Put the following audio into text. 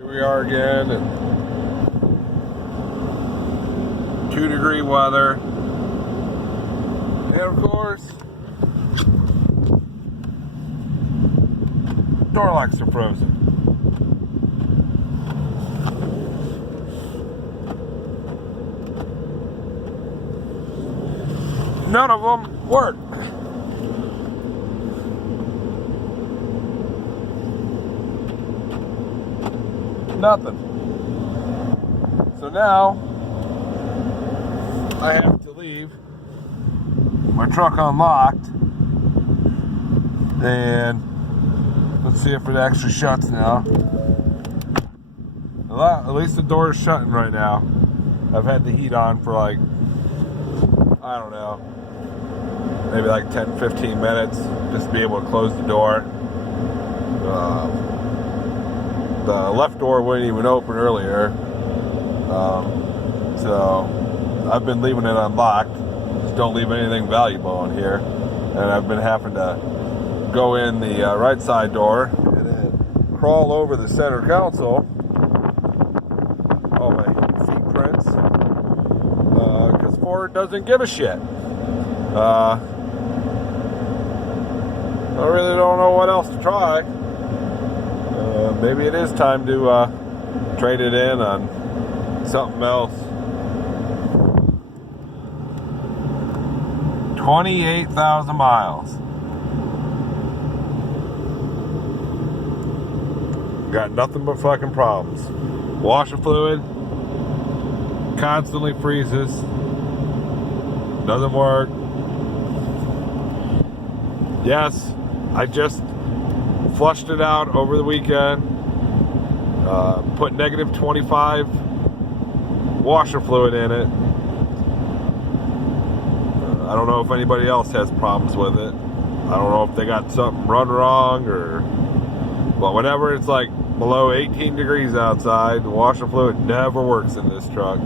Here we are again in 2-degree weather. And of course, door locks are frozen. None of them work. Nothing. So now I have to leave my truck unlocked, and let's see if it actually shuts now. At least the door is shutting right now. I've had the heat on for like, I don't know, maybe like 10-15 minutes just to be able to close the door. The left door wouldn't even open earlier, so I've been leaving it unlocked. Just don't leave anything valuable in here, and I've been having to go in the right side door and then crawl over the center console. All my feet prints, because Ford doesn't give a shit. I really don't know what else to try. Maybe it is time to trade it in on something else. 28,000 miles. Got nothing but fucking problems. Washer fluid constantly freezes. Doesn't work. Yes, I just flushed it out over the weekend. Put negative 25 washer fluid in it. I don't know if anybody else has problems with it. I don't know if they got something run wrong or... But whenever it's like below 18 degrees outside, the washer fluid never works in this truck.